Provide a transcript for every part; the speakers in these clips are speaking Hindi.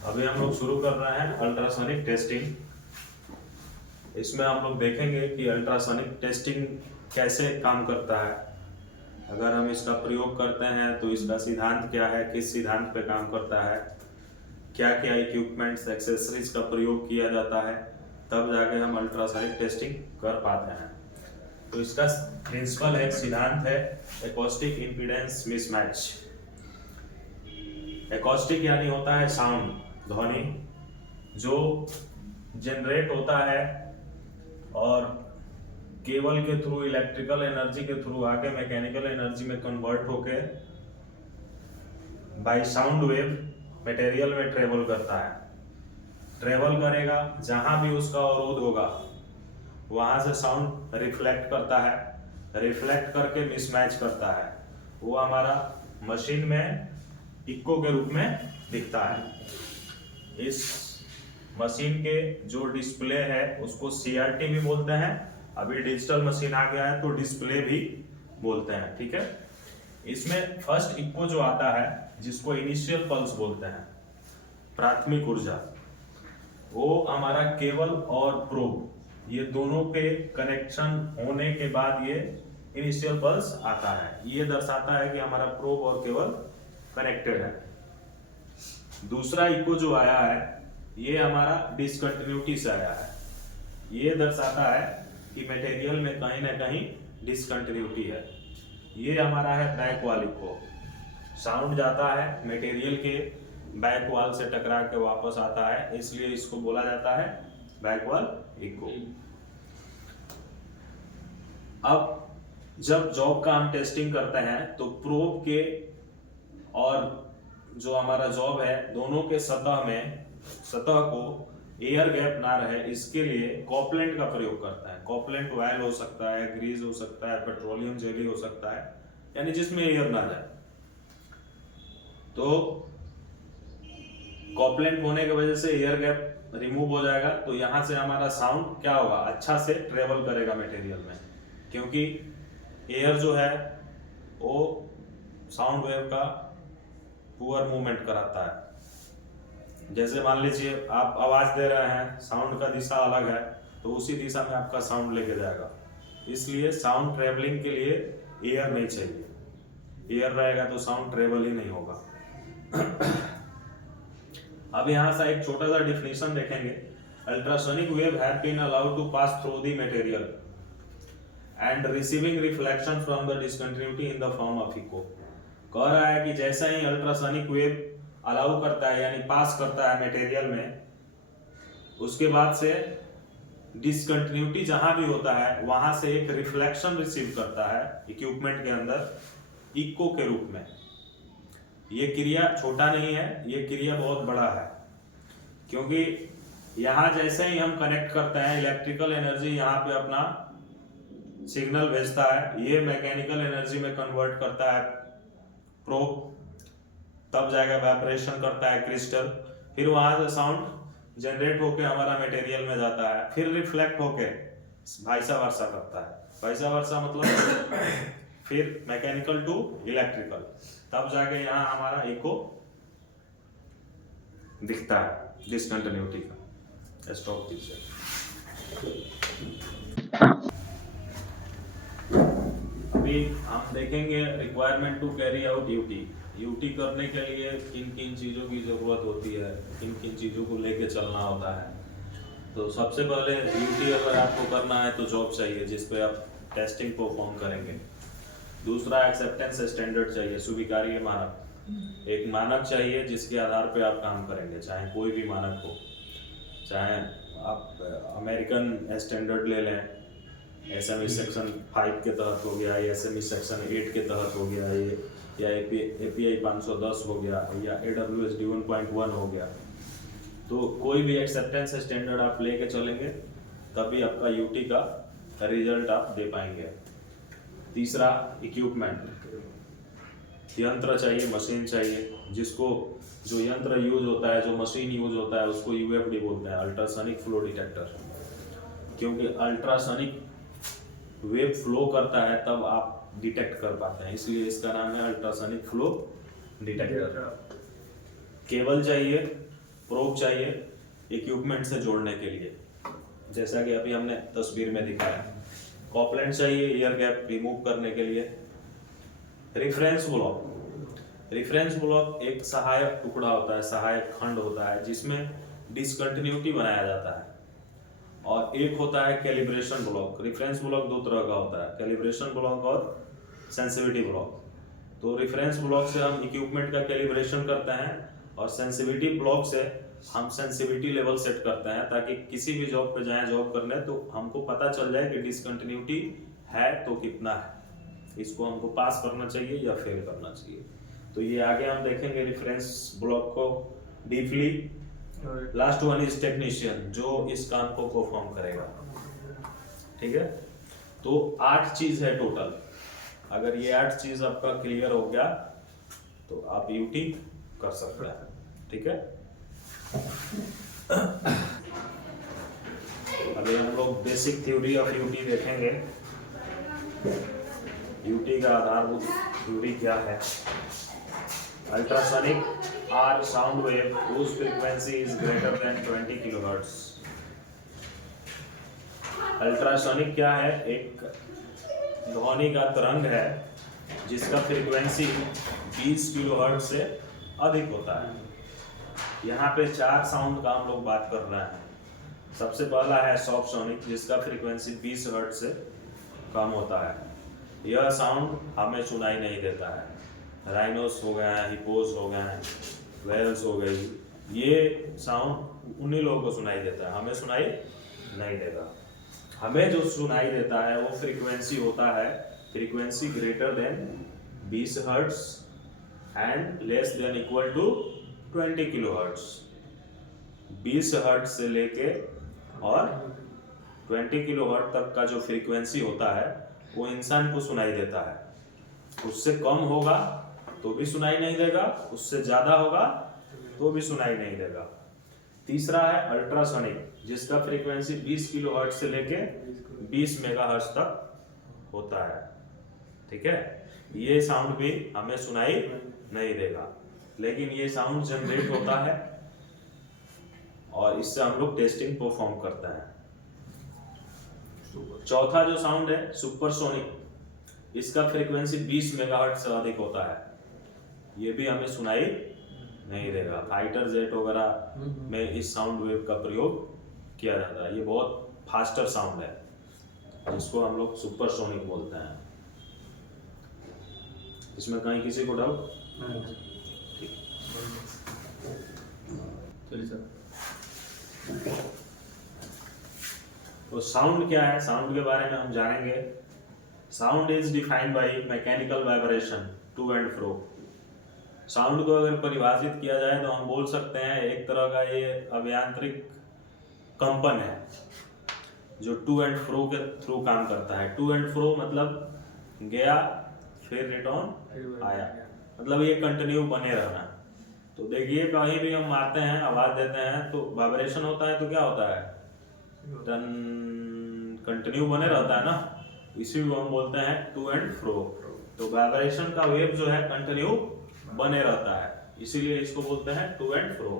अभी हम लोग शुरू कर रहे हैं अल्ट्रासोनिक टेस्टिंग। इसमें हम लोग देखेंगे कि अल्ट्रासोनिक टेस्टिंग कैसे काम करता है, अगर हम इसका प्रयोग करते हैं तो इसका सिद्धांत क्या है, किस सिद्धांत पे काम करता है, क्या क्या इक्विपमेंट्स एक्सेसरीज का प्रयोग किया जाता है, तब जाके हम अल्ट्रासोनिक टेस्टिंग कर पाते हैं। तो इसका प्रिंसिपल है, सिद्धांत है एकॉस्टिक इम्पीडेंस मिसमैच। एकॉस्टिक यानी होता है साउंड, ध्वनि जो जनरेट होता है और केबल के थ्रू, इलेक्ट्रिकल एनर्जी के थ्रू आके मैकेनिकल एनर्जी में कन्वर्ट होके बाय साउंड वेव मटेरियल में ट्रेवल करता है। ट्रेवल करेगा, जहां भी उसका अवरोध होगा वहां से साउंड रिफ्लेक्ट करता है, रिफ्लेक्ट करके मिसमैच करता है। वो हमारा मशीन में इको के रूप में दिखता है। इस मशीन के जो डिस्प्ले है उसको सीआरटी भी बोलते हैं, अभी डिजिटल मशीन आ गया है तो डिस्प्ले भी बोलते हैं, ठीक है। इसमें फर्स्ट इको जो आता है जिसको इनिशियल पल्स बोलते हैं, प्राथमिक ऊर्जा, वो हमारा केबल और प्रोब ये दोनों के कनेक्शन होने के बाद ये इनिशियल पल्स आता है। ये दर्शाता है कि हमारा प्रोब और केबल कनेक्टेड है। दूसरा इको जो आया है ये हमारा डिसकंटिन्यूटी से आया है। ये दर्शाता है कि मटेरियल में कहीं ना कहीं डिसकंटिन्यूटी है। ये हमारा है बैक वॉल इको। साउंड जाता है मटेरियल के बैक वॉल से टकरा के वापस आता है, इसलिए इसको बोला जाता है बैक वॉल इको। अब जब जॉब का हम टेस्टिंग करते हैं तो प्रोब के और जो हमारा जॉब है दोनों के सतह को एयर गैप ना रहे, इसके लिए कॉपलेंट का प्रयोग करता है। कॉपलेंट ऑयल हो सकता है, ग्रीज हो सकता है, पेट्रोलियम जेली हो सकता है, यानी जिसमें एयर ना जाए। तो कॉपलेंट होने की वजह से एयर गैप रिमूव हो जाएगा, तो यहां से हमारा साउंड क्या होगा, अच्छा से ट्रेवल करेगा मटेरियल में, क्योंकि एयर जो है वो साउंड वेव का पुअर मूवमेंट कराता है। जैसे मान लीजिए आप आवाज दे रहे हैं, साउंड का दिशा अलग है, तो उसी दिशा में आपका साउंड लेके जाएगा। इसलिए साउंड ट्रेवलिंग के लिए एयर नहीं चाहिए। एयर रहेगा तो साउंड ट्रेवल ही नहीं होगा। अब यहाँ से एक छोटा सा डिफिनेशन देखेंगे। Ultrasonic wave have been allowed to pass through the material and receiving reflection from the discontinuity in the form of echo. कह रहा है कि जैसा ही अल्ट्रासोनिक वेव अलाउ करता है यानी पास करता है मटेरियल में, उसके बाद से डिसकंटिन्यूटी जहां भी होता है वहां से एक रिफ्लेक्शन रिसीव करता है इक्विपमेंट के अंदर इको के रूप में। ये क्रिया छोटा नहीं है, ये क्रिया बहुत बड़ा है, क्योंकि यहाँ जैसे ही हम कनेक्ट करते हैं इलेक्ट्रिकल एनर्जी यहाँ पे अपना सिग्नल भेजता है, ये मैकेनिकल एनर्जी में कन्वर्ट करता है प्रोब, तब जाएगा वाइब्रेशन करता है क्रिस्टल, फिर वहां से साउंड जनरेट होके हमारा मटेरियल में जाता है, फिर रिफ्लेक्ट होके वाइसा वर्सा करता है। वाइसा वर्सा मतलब फिर मैकेनिकल टू इलेक्ट्रिकल, तब जाके यहाँ हमारा इको दिखता है डिसकंटिन्यूटी का। स्टॉप दीजिए। अभी हम देखेंगे requirement to carry out duty. Duty करने के लिए किन किन चीज़ों की ज़रूरत होती है, किन किन चीज़ों को लेके चलना होता है। तो सबसे पहले ड्यूटी अगर आपको करना है तो जॉब चाहिए जिस पे आप टेस्टिंग परफॉर्म करेंगे। दूसरा एक्सेप्टेंस स्टैंडर्ड चाहिए, स्वीकार्य मानक। एक मानक चाहिए जिसके आधार पे आप काम करेंगे, चाहे कोई भी मानक हो, चाहे आप अमेरिकन स्टैंडर्ड ले लें, एसएमई सेक्शन 5 के तहत हो गया, या एसएमई सेक्शन 8 के तहत हो गया, ये या एपीआई 510 हो गया, या AWS D1.1 हो गया। तो कोई भी एक्सेप्टेंस स्टैंडर्ड आप लेके चलेंगे तभी आपका यूटी का रिजल्ट आप दे पाएंगे। तीसरा इक्विपमेंट, यंत्र चाहिए, मशीन चाहिए, जिसको जो यंत्र यूज होता है, जो मशीन यूज होता है उसको यूएफडी बोलते हैं, अल्ट्रासोनिक फ्लो डिटेक्टर। क्योंकि अल्ट्रासोनिक वेव फ्लो करता है तब आप डिटेक्ट कर पाते हैं, इसलिए इसका नाम है अल्ट्रासोनिक फ्लो डिटेक्टर। केबल चाहिए, प्रोब चाहिए इक्विपमेंट से जोड़ने के लिए, जैसा कि अभी हमने तस्वीर में दिखाया। कॉपलेंट चाहिए ईयर गैप रिमूव करने के लिए। रिफरेंस ब्लॉक एक सहायक टुकड़ा होता है, सहायक खंड होता है जिसमें डिसकंटिन्यूटी बनाया जाता है। और एक होता है कैलिब्रेशन ब्लॉक। रेफरेंस ब्लॉक दो तरह का होता है, कैलिब्रेशन ब्लॉक और सेंसिटिविटी ब्लॉक। तो रेफरेंस ब्लॉक से हम इक्विपमेंट का कैलिब्रेशन करते हैं और सेंसिटिविटी ब्लॉक से हम सेंसिटिविटी लेवल सेट करते हैं, ताकि किसी भी जॉब पे जाएं जॉब करने तो हमको पता चल जाए कि डिसकंटिन्यूटी है तो कितना है, इसको हमको पास करना चाहिए या फेल करना चाहिए। तो ये आगे हम देखेंगे रेफरेंस ब्लॉक को deeply. Last one is technician, जो इस काम को परफॉर्म करेगा। ठीक है, तो 8 चीज है टोटल। अगर ये 8 चीज आपका क्लियर हो गया तो आप यूटी कर सकते हैं। ठीक है, अभी हम लोग बेसिक थ्योरी ऑफ यूटी देखेंगे। यूटी का आधारभूत थ्योरी क्या है। Ultrasonic are sound wave whose frequency is greater than 20 kilohertz. Ultrasonic क्या है? एक ध्वनि का तरंग है जिसका फ्रीक्वेंसी 20 किलोहर्ट्ज से अधिक होता है। यहाँ पे 4 साउंड का हम लोग बात कर रहे हैं। सबसे पहला है सॉफ्ट सोनिक, जिसका फ्रीक्वेंसी 20 हर्ट्ज से कम होता है। यह साउंड हमें सुनाई नहीं देता है। राइनोस हो गए हैं, हिपोस हो गए हैं, वेल्स हो गई, ये साउंड उन्हीं लोगों को सुनाई देता है, हमें सुनाई नहीं देगा। हमें जो सुनाई देता है वो फ्रीक्वेंसी होता है frequency greater than 20 hertz and less than equal to 20 kilohertz. 20 hertz से लेके और 20 किलोहर्ट्ज तक का जो फ्रीक्वेंसी होता है वो इंसान को सुनाई देता है। उससे कम होगा तो भी सुनाई नहीं देगा, उससे ज्यादा होगा तो भी सुनाई नहीं देगा। तीसरा है अल्ट्रासोनिक, जिसका फ्रीक्वेंसी 20 किलोहर्ट्ज से लेके 20 मेगाहर्ट्ज तक होता है। ठीक है, ये साउंड भी हमें सुनाई नहीं देगा, लेकिन ये साउंड जनरेट होता है और इससे हम लोग टेस्टिंग परफॉर्म करते हैं। चौथा जो साउंड है सुपरसोनिक, इसका फ्रीक्वेंसी 20 मेगाहर्ट्ज से अधिक होता है। ये भी हमें सुनाई नहीं देगा। फाइटर जेट वगैरह में इस साउंड वेव का प्रयोग किया जाता है। ये बहुत फास्टर साउंड है जिसको हम लोग सुपरसोनिक बोलते हैं। इसमें कहीं किसी को डाउट? चलिए सर। तो साउंड क्या है, साउंड के बारे में हम जानेंगे। Sound is defined by mechanical vibration to and fro. Sound को अगर परिभाषित किया जाए तो हम बोल सकते हैं एक तरह का ये अभियांत्रिक कंपन है जो टू एंड फ्रो के थ्रू काम करता है। टू एंड फ्रो मतलब गया फिर रिटर्न आया, मतलब ये कंटिन्यू बने रहना। तो देखिए कहीं भी हम मारते हैं, आवाज देते हैं तो वाइब्रेशन होता है, तो क्या होता है? कंटिन्यू बने रहता है ना, इसी को हम बोलते हैं टू एंड फ्रो। तो वाइब्रेशन का वेव जो है कंटिन्यू बने रहता है, इसीलिए इसको बोलते हैं टू एंड फ्रो।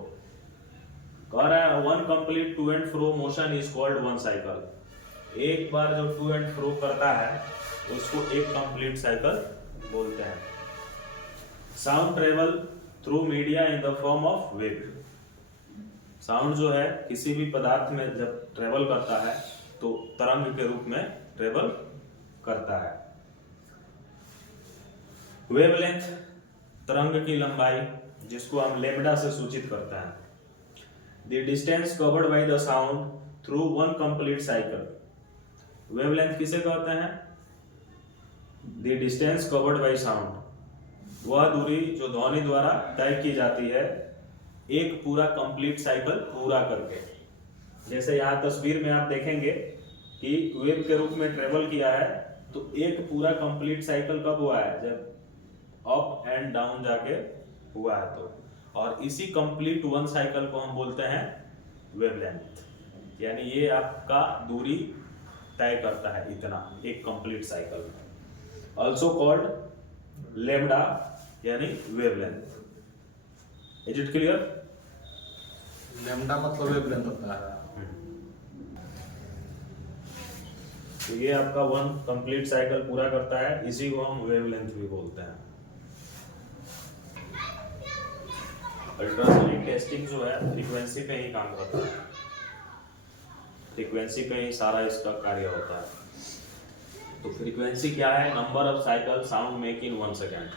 कह रहा है one complete to and fro motion is called one cycle. एक बार जो टू एंड फ्रो करता है उसको एक कंप्लीट साइकिल बोलते हैं। Sound travel through media in the form of wave. Sound जो है किसी भी पदार्थ में जब ट्रेवल करता है तो तरंग के रूप में ट्रेवल करता है। वेवलेंथ तरंग की लंबाई, जिसको हम लैम्डा से सूचित करते हैं। The distance covered by the sound through one complete cycle. Wavelength किसे कहते हैं? The distance covered by sound, वह दूरी जो ध्वनि द्वारा तय की जाती है एक पूरा कंप्लीट साइकिल पूरा करके। जैसे यहाँ तस्वीर में आप देखेंगे कि वेव के रूप में ट्रेवल किया है, तो एक पूरा कंप्लीट साइकिल कब हुआ है? जब अप एंड डाउन जाके हुआ है तो। और इसी कंप्लीट वन साइकिल को हम बोलते हैं वेवलेंथ। यानी ये आपका दूरी तय करता है इतना, एक complete cycle. Also called lambda यानी wavelength. Is it clear? Lambda मतलब वेवलेंथ होता है। तो ये आपका वन कंप्लीट साइकिल पूरा करता है, इसी को हम वेवलेंथ भी बोलते हैं। अल्ट्रासोनिक टेस्टिंग जो है फ्रीक्वेंसी पे ही काम करता है, फ्रीक्वेंसी पे ही सारा इसका कार्य होता है। तो फ्रीक्वेंसी क्या है? Number of cycle sound make in 1 second,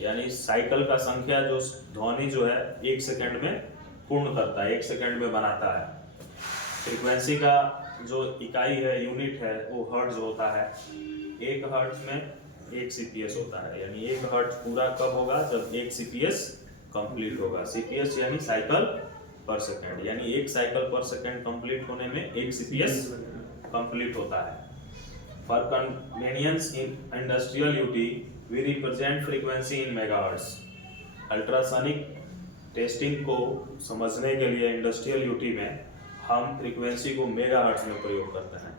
यानी साइकिल का संख्या जो ध्वनि जो है 1 सेकेंड में पूर्ण करता है, 1 सेकेंड में बनाता है। फ्रीक्वेंसी का जो इकाई है, यूनिट है, वो हर्ट्ज होता है। 1 हर्ट्ज में 1 सीपीएस होता है, यानी 1 हर्ट्ज पूरा कब होगा? जब 1 सीपीएस कंप्लीट होगा। सीपीएस यानी साइकिल पर सेकेंड, यानी 1 साइकिल पर सेकेंड कंप्लीट होने में 1 सीपीएस कंप्लीट होता है। For convenience in industrial UT we represent frequency in megahertz. Ultrasonic testing को समझने के लिए इंडस्ट्रियल यूटी में हम फ्रीक्वेंसी को मेगाहर्ट्ज में प्रयोग करते हैं,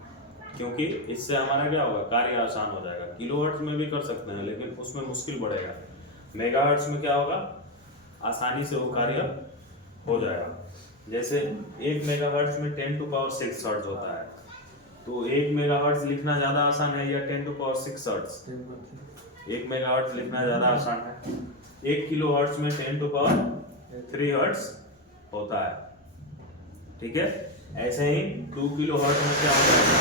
क्योंकि इससे हमारा क्या होगा? कार्य आसान हो जाएगा। किलोहर्ट्ज में भी कर सकते हैं, लेकिन उसमें मुश्किल बढ़ेगा। मेगाहर्ट्ज में क्या होगा? आसानी से वो कार्य हो जाएगा। जैसे 1 मेगाहर्ट्ज में 10⁶ हर्ट्ज होता है, तो 1 मेगाहर्ट्ज लिखना ज़्यादा आसान है या 10⁶ हर्ट्ज? 1 मेगाहर्ट्ज लिखना ज़्यादा आसान है। 1 किलोहर्ट्ज में 10⁻³ हर्ट्ज होता है, ठीक है। ऐसे ही 2 किलोहर्ट्ज में क्या हो जाएगा?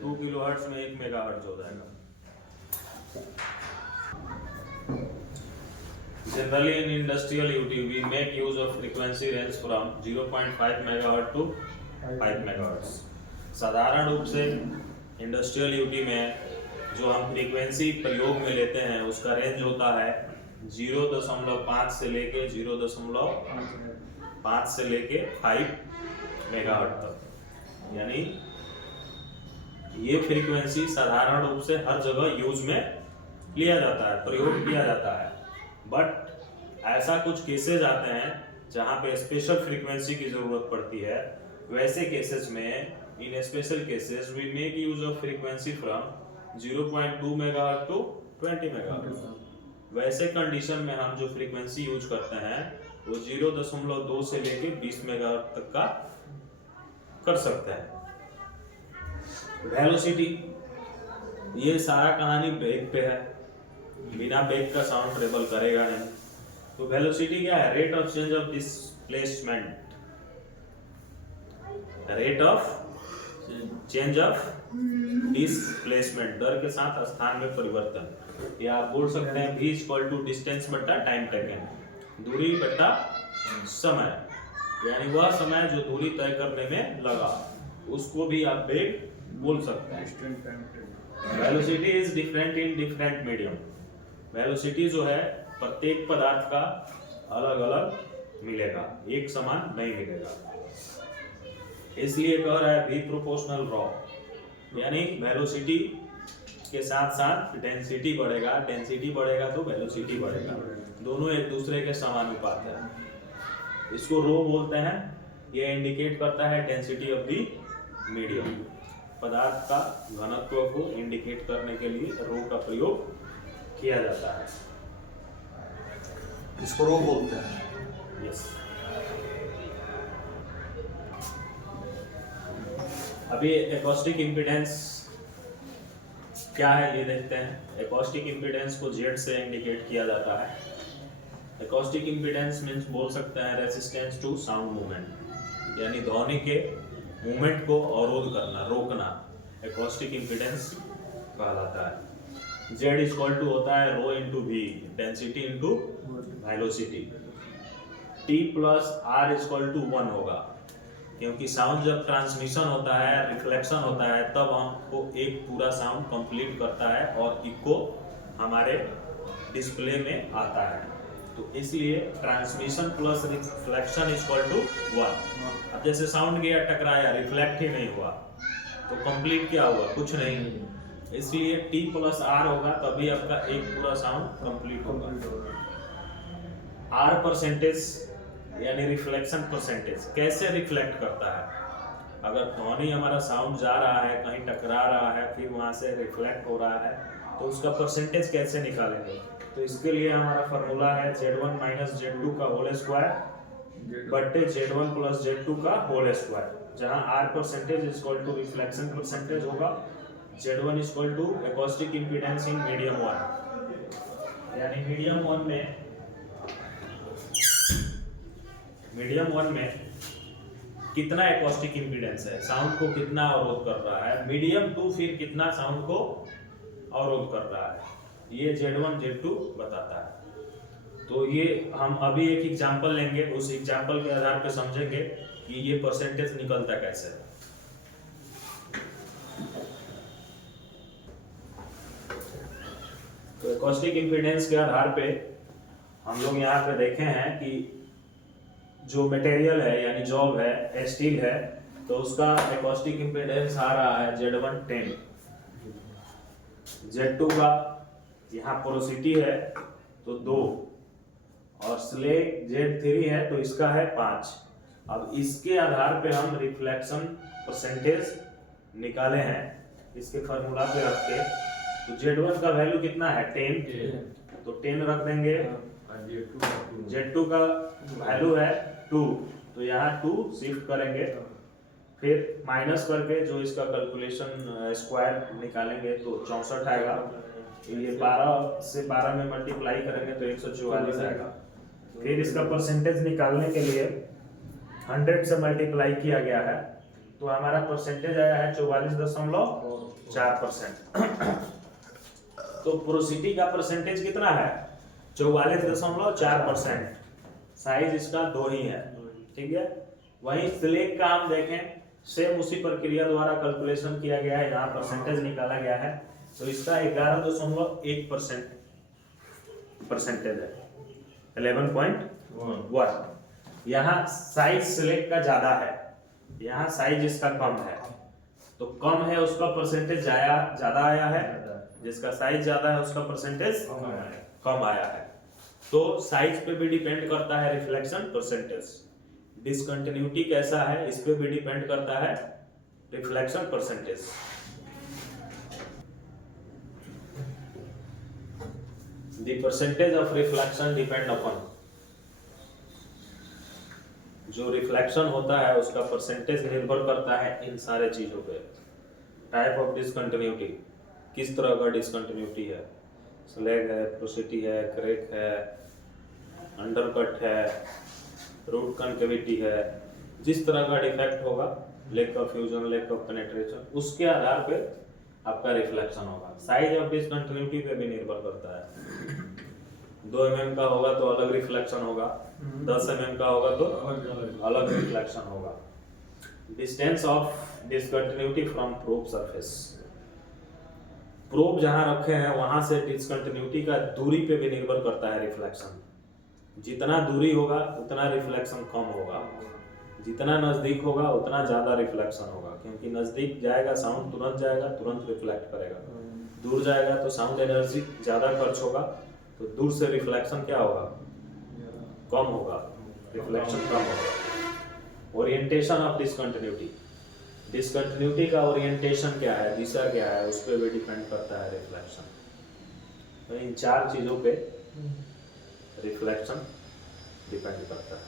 2 किलोहर्ट्ज में 1 मेगाहर्ट्ज हो जाएगा। Generally in industrial UT we make use of frequency range from 0.5 MHz to 5 MHz। साधारण रूप से इंडस्ट्रियल यूटी में जो हम फ्रीक्वेंसी प्रयोग में लेते हैं उसका रेंज होता है 0.5 से लेके 0.5 से लेके 5 मेगाहर्ट्ज तक। यानी ये फ्रीक्वेंसी साधारण रूप से हर जगह यूज में लिया जाता है, प्रयोग किया जाता है। बट ऐसा कुछ केसेस आते हैं जहाँ पे स्पेशल फ्रीक्वेंसी की जरूरत पड़ती है। वैसे केसेस में, in special cases we make use of frequency from 0.2 megahertz to 20 megahertz. वैसे कंडीशन में हम जो फ्रीक्वेंसी यूज करते हैं वो 0.2 से लेके 20 मेगाहर्ट्ज तक का कर सकते हैं। वेलोसिटी, ये सारा कहानी बेग पे है, बिना बेग का साउंड ट्रेवल करेगा नहीं। तो वेलोसिटी क्या है? Rate of change of displacement, rate of change of displacement, दर के साथ स्थान में परिवर्तन। या आप बोल सकते हैं v = डिस्टेंस बटा टाइम टेकन, दूरी बटा समय, यानी वह समय जो दूरी तय करने में लगा उसको भी आप वेग बोल सकते हैं। Velocity is different in different medium. Velocity जो है प्रत्येक पदार्थ का अलग अलग मिलेगा, एक समान नहीं मिलेगा। इसलिए कह रहा है v प्रोपोर्शनल रॉ, यानी वेलोसिटी के साथ साथ डेंसिटी बढ़ेगा, डेंसिटी बढ़ेगा तो वेलोसिटी बढ़ेगा, दोनों एक दूसरे के समानुपात है। इसको रो बोलते हैं। ये इंडिकेट करता है डेंसिटी ऑफ द मीडियम। पदार्थ का घनत्व को इंडिकेट करने के लिए रो का प्रयोग किया जाता है। इसको रो बोलते हैं। यस। अभी एकॉस्टिक इम्पीडेंस क्या है ये देखते हैं। एकॉस्टिक इम्पीडेंस को Z से इंडिकेट किया जाता है। एकॉस्टिक इम्पीडेंस मींस बोल सकते हैं रेजिस्टेंस टू साउंड मूवमेंट, यानी ध्वनि के मूवमेंट को अवरोध करना, रोकना, एकॉस्टिक इम्पीडेंस कहलाता है। Z = होता है rho into V, density into velocity. T + R = 1 होगा, क्योंकि साउंड जब ट्रांसमिशन होता है, रिफ्लेक्शन होता है, तब हमको एक पूरा साउंड कंप्लीट करता है और इको हमारे डिस्प्ले में आता है। तो इसलिए ट्रांसमिशन प्लस रिफ्लेक्शन = 1। अब जैसे साउंड गया, टकराया, रिफ्लेक्ट ही नहीं हुआ तो कंप्लीट क्या हुआ? कुछ नहीं। इसलिए T + R होगा तभी आपका एक पूरा साउंड कंप्लीट होगा। R परसेंटेज यानी रिफ्लेक्शन परसेंटेज, कैसे रिफ्लेक्ट करता है? अगर ध्वनि हमारा साउंड जा रहा है, कहीं टकरा रहा है, फिर वहां से रिफ्लेक्ट हो रहा है, तो उसका परसेंटेज कैसे निकालेंगे? तो इसके लिए हमारा फॉर्मूला है Z1 माइनस Z2 का होल स्क्वायर बट्टे Z1 प्लस Z2 का होल स्क्वायर, जहां R percentage equal to reflection percentage होगा, Z1 equal to acoustic impedance in medium 1, यानी मीडियम 1 में कितना एकॉस्टिक इम्पीडेंस है, साउंड को कितना अवरोध कर रहा है, मीडियम 2 फिर कितना साउंड को अवरोध कर रहा है, ये Z1 Z2 बताता है। तो ये हम अभी एक एग्जांपल लेंगे, उस एग्जांपल के आधार पे समझेंगे कि ये परसेंटेज निकलता कैसे है। तो एकॉस्टिक इम्पीडेंस के आधार पे हम लोग यहाँ पे देखे हैं कि जो मटेरियल है यानी जॉब है, स्टील है, तो उसका एकॉस्टिक इम्पीडेंस आ रहा है Z1 10, Z2 का यहाँ पोरोसिटी है तो 2, और स्लेग Z3 है तो इसका है 5। अब इसके आधार पे हम रिफ्लेक्शन परसेंटेज निकाले हैं, इसके फार्मूला पे रख के। तो Z1 का वैल्यू कितना है 10, तो 10 रख देंगे, Z2 का वैल्यू है 2, तो यहाँ 2 शिफ्ट करेंगे, फिर माइनस करके जो इसका कैलकुलेशन स्क्वायर निकालेंगे तो 64 आएगा। ये 12 से 12 में मल्टीप्लाई करेंगे तो 144 आएगा। फिर इसका परसेंटेज निकालने के लिए 100 से मल्टीप्लाई किया गया है, तो हमारा परसेंटेज आया है 44.4%। तो पोरोसिटी का परसेंटेज कितना है 44.4%, साइज इसका 2 ही है, ठीक है। वहीं स्लेग का हम देखें, सेम उसी प्रक्रिया द्वारा कैलकुलेशन किया गया है, यहाँ परसेंटेज निकाला गया है, तो इसका 11.1% परसेंटेज है, 11.1। यहाँ साइज स्लेग का ज्यादा है, यहाँ साइज इसका कम है, तो कम है उसका परसेंटेज ज्यादा आया है, जिसका साइज ज्यादा है उसका परसेंटेज कम आया है। तो साइज पे भी डिपेंड करता है रिफ्लेक्शन परसेंटेज, डिसकंटिन्यूटी कैसा है इस पे भी डिपेंड करता है reflection percentage. The percentage of reflection depend upon, जो रिफ्लेक्शन होता है उसका परसेंटेज निर्भर करता है इन सारे चीजों पे। टाइप ऑफ डिसकंटिन्यूटी, किस तरह का डिसकंटिन्यूटी है, स्लैग है, पोरोसिटी है, क्रैक है, अंडरकट है, रूट कनकेविटी है, जिस तरह का डिफेक्ट होगा, lack of fusion, lack of penetration, उसके आधार पे आपका रिफ्लेक्शन होगा। साइज ऑफ डिसकंटिन्यूटी पे भी निर्भर करता है, 2 mm का होगा तो अलग रिफ्लेक्शन होगा, 10 mm का होगा तो अलग रिफ्लेक्शन होगा। Distance of discontinuity from probe surface, probe जहां रखे हैं वहां से डिसकंटिन्यूटी का दूरी पे भी निर्भर करता है रिफ्लेक्शन। जितना दूरी होगा उतना रिफ्लेक्शन कम होगा, जितना नजदीक होगा उतना ज्यादा रिफ्लेक्शन होगा, क्योंकि नजदीक जाएगा साउंड तुरंत जाएगा, तुरंत रिफ्लेक्ट करेगा, दूर जाएगा तो साउंड एनर्जी ज्यादा खर्च होगा, तो दूर से रिफ्लेक्शन क्या होगा, कम होगा, रिफ्लेक्शन कम होगा। ओरिएंटेशन ऑफ डिसकंटिन्यूटी, डिसकंटिन्यूटी का ओरिएंटेशन क्या है, दिशा क्या है, उस पर भी डिपेंड करता है रिफ्लेक्शन। तो इन 4 चीजों पे रिफ्लेक्शन डिपेंड करता है।